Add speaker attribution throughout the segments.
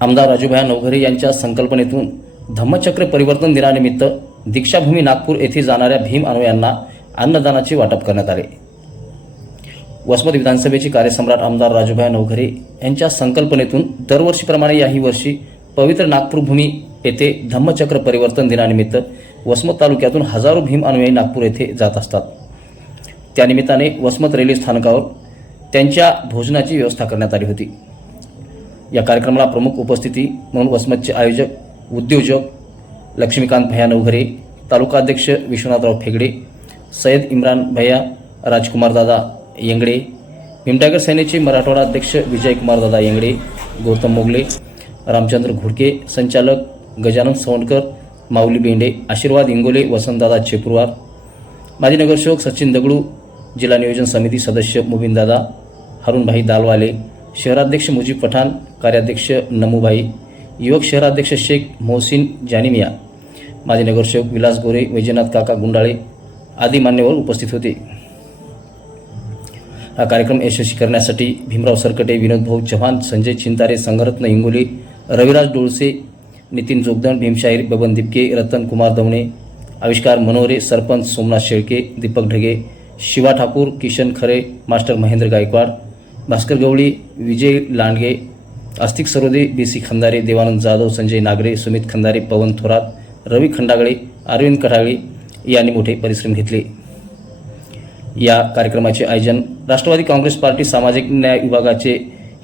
Speaker 1: आमदार राजूभाया नवघरे यांच्या संकल्पनेतून धम्मचक्र परिवर्तन दिनानिमित्त दीक्षाभूमी नागपूर येथे जाणाऱ्या भीम अन्वयांना अन्नदानाचे वाटप करण्यात आले. वसमत विधानसभेचे कार्यसम्राट आमदार राजूभाई नवघरे यांच्या संकल्पनेतून दरवर्षीप्रमाणे याही वर्षी पवित्र नागपूर भूमी येथे धम्मचक्र परिवर्तन दिनानिमित्त वसमत तालुक्यातून हजारो भीम अनुयायी नागपूर येथे जात असतात. त्यानिमित्ताने वसमत रेल्वे स्थानकावर त्यांच्या भोजनाची व्यवस्था करण्यात आली होती. या कार्यक्रमाला प्रमुख उपस्थिती म्हणून वसमतचे आयोजक उद्योजक लक्ष्मीकांत भैया नवघरे तालुकाध्यक्ष विश्वनाथराव फेगडे सय्यद इम्रान भैया राजकुमारदादा येंगडे भीमटागर सेनेचे मराठवाडा अध्यक्ष विजयकुमारदादा येंगडे गौतम मोगले रामचंद्र घुडके संचालक गजानन सोनकर माऊली बेंडे आशीर्वाद इंगोले वसंतदादा चेपुरवार माजी नगरसेवक सचिन दगडू जिल्हा नियोजन समिती सदस्य मुबिनदादा हरुणभाई दालवाले शहराध्यक्ष मुजीब पठाण कार्याध्यक्ष नमूभाई युवक शहराध्यक्ष शेख मोहसिन जानिमिया माजी नगरसेवक विलास गोरे वैजनाथ काका गुंडाळे आदी मान्यवर उपस्थित होते. हा कार्यक्रम यशस्वी करण्यासाठी भीमराव सरकटे विनोद भाऊ चव्हाण संजय चिंतारे संघरत्न इंगोले रविराज डोळसे नितीन जोगदण भीमशाहीर बबन दिपके रतन कुमार दवणे आविष्कार मनोरे sarpanch Somnath Shelke Deepak Dhage Shiva Thakur Kishan Khare master Mahendra Gaikwad Bhaskar Gawali Vijay Landge Astik Sarode B C Khandare Devanand Jadhav Sanjay Nagare Sumit Khandare Pawan Thorat Ravi Khandagale Arvind Kathale यांनी मोठे परिश्रम घेतले. या कार्यक्रमाचे आयोजन राष्ट्रवादी काँग्रेस पार्टी सामाजिक न्याय विभागाचे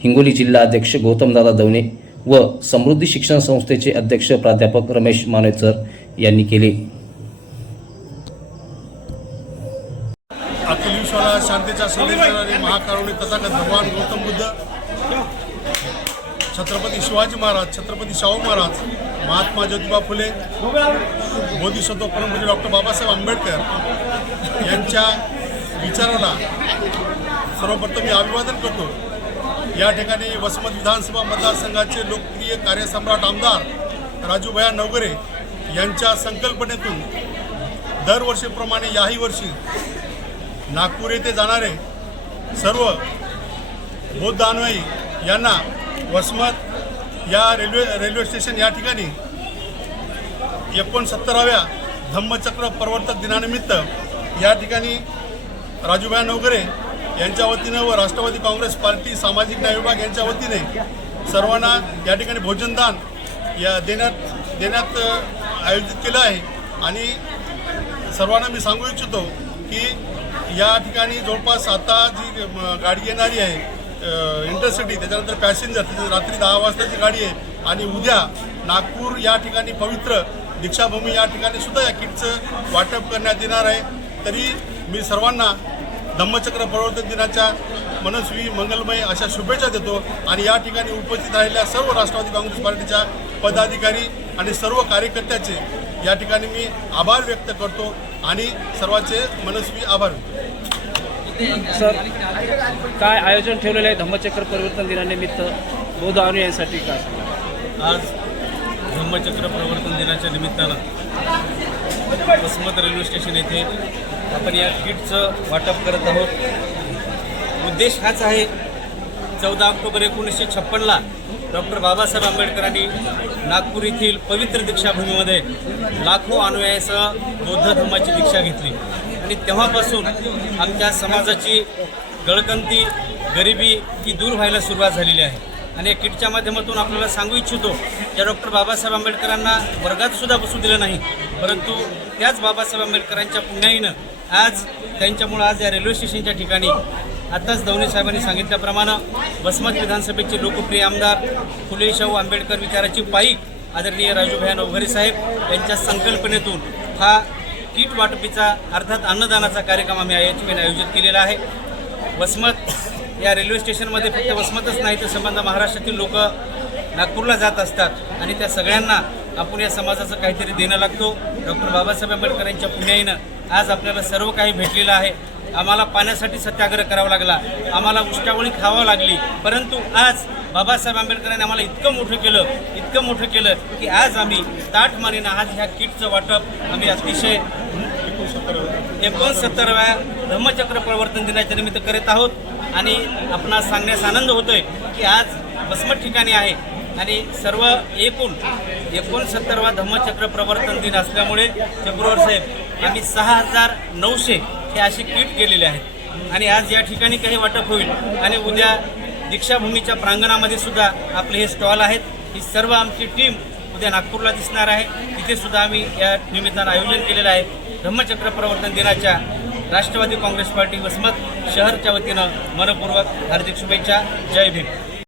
Speaker 1: हिंगोली जिल्हा अध्यक्ष गौतमदादा दवणे व समृद्धी शिक्षण संस्थेचे अध्यक्ष प्राध्यापक रमेश मानेसर यांनी केले.
Speaker 2: शांतीचा संदेश देणारे महाकारुणी तथागत भगवान गौतम बुद्ध छत्रपती शिवाजी महाराज छत्रपती शाहू महाराज महात्मा ज्योतिबा फुले बोधिसत्व परमपूज्य डॉक्टर बाबासाहेब आंबेडकर यांच्या विचाराला सर्वप्रथम मी अभिवादन करतो. या ठिकाणी वसमत विधानसभा मतदारसंघाचे लोकप्रिय कार्यसम्राट आमदार राजूभया नवगरे यांच्या संकल्पनेतून दरवर्षीप्रमाणे याही वर्षी नागपूर येथे जाणारे सर्व बौद्ध यांना वसमत या रेल्वे रेल्वे स्टेशन या ठिकाणी एकोणसत्तराव्या धम्मचक्र प्रवर्तक दिनानिमित्त या ठिकाणी राजूभाई नवगरे यांच्या वतीनं व राष्ट्रवादी काँग्रेस पार्टी सामाजिक न्याय विभाग यांच्या वतीने सर्वांना या ठिकाणी भोजनदान या देण्यात देण्यात आयोजित केलं आहे. आणि सर्वांना मी सांगू इच्छितो की या ठिकाणी जवळपास आता जी गाडी येणारी आहे इंटरसिटी त्याच्यानंतर पॅसेंजर रात्री दहा वाजताची गाडी आहे. आणि उद्या नागपूर या ठिकाणी पवित्र दीक्षाभूमी या ठिकाणी सुद्धा या किटचं वाटप करण्यात येणार आहे. तरी मी सर्वांना धम्मचक्र प्रवर्तन दिनाच्या मनस्वी मंगलमय अशा शुभेच्छा देतो. आणि या ठिकाणी उपस्थित राहिलेल्या सर्व राष्ट्रवादी काँग्रेस पार्टीच्या पदाधिकारी आणि सर्व कार्यकर्त्याचे या ठिकाणी मी आभार व्यक्त करतो. आणि सर्वांचे मनस्वी आभार.
Speaker 3: सर काय आयोजन ठेवलेलं आहे धम्मचक्र परिवर्तन दिनानिमित्त बौद्ध अनुयायांसाठी काय?
Speaker 4: आज धम्मचक्र प्रवर्तन दिनाच्या निमित्तानं वसमत रेल्वे स्टेशन येथे आपण या किटचं वाटप करत आहोत उद्देश हाच आहे चौदा ऑक्टोबर एकोणीसशे छप्पनला डॉक्टर बाबासाहेब आंबेडकरांनी नागपूर येथील पवित्र दीक्षाभूमीमध्ये लाखो अनुयायासह बौद्ध धर्माची दीक्षा घेतली. आणि तेव्हापासून आमच्या समाजाची गळकंती गरिबी ही दूर व्हायला सुरुवात झालेली आहे. आणि या किटच्या माध्यमातून आपल्याला सांगू इच्छितो त्या डॉक्टर बाबासाहेब आंबेडकरांना वर्गातसुद्धा बसू दिलं नाही. परंतु त्याच बाबासाहेब आंबेडकरांच्या पुण्याईनं आज त्यांच्यामुळं आज या रेल्वे स्टेशनच्या ठिकाणी आत्ताच दवणे साहेबांनी सांगितल्याप्रमाणे वसमत विधानसभेचे लोकप्रिय आमदार फुले शाहू आंबेडकर विचाराची पाईक आदरणीय राजूभाई नवघरे साहेब यांच्या संकल्पनेतून हा किट वाटपीचा अर्थात अन्नदानाचा कार्यक्रम आम्ही या ठिकाणी आयोजित केलेला आहे. वसमत या रेल्वे स्टेशनमध्ये फक्त वसमतच नाही तर संबंध महाराष्ट्रातील लोक नागपूरला जात असतात आणि त्या सगळ्यांना आपण या समाजाचं काहीतरी देणं लागतो. डॉक्टर बाबासाहेब आंबेडकर यांच्या पुण्याईनं आज आपल्याला सर्व काही भेटलेलं आहे. आम्हाला पाण्यासाठी सत्याग्रह करावा लागला. आम्हाला उष्टावणी खावा लागली. परंतु आज बाबासाहेब आंबेडकरांनी आम्हाला इतकं मोठं केलं इतकं मोठं केलं की आज आम्ही ताठ मानेनं आज ह्या किटचं वाटप आम्ही अतिशय एकोणसत्तरव्या धम्मचक्र प्रवर्तन दिनाच्या निमित्त करीत आहोत. आणि आपणास सांगण्यास आनंद होतोय की आज बसमत ठिकाणी आहे. आणि सर्व एकूण एकोणसत्तरवा धम्मचक्र प्रवर्तन दिन असल्यामुळे चक्रवर साहेब आम्ही सहा हजार नऊशे हे असे किट केलेले आहेत. आणि आज या ठिकाणी काही वाटप होईल. आणि उद्या दीक्षाभूमीच्या प्रांगणामध्ये सुद्धा आपले हे स्टॉल आहेत. ही सर्व आमची टीम उद्या नागपूरला दिसणार आहे. तिथे सुद्धा आम्ही या निमित्तानं आयोजन केलेलं आहे. धम्मचक्र प्रवर्तन दिनाच्या राष्ट्रवादी काँग्रेस पार्टी वसमत शहरच्या वतीनं मनपूर्वक हार्दिक शुभेच्छा. जय भीम.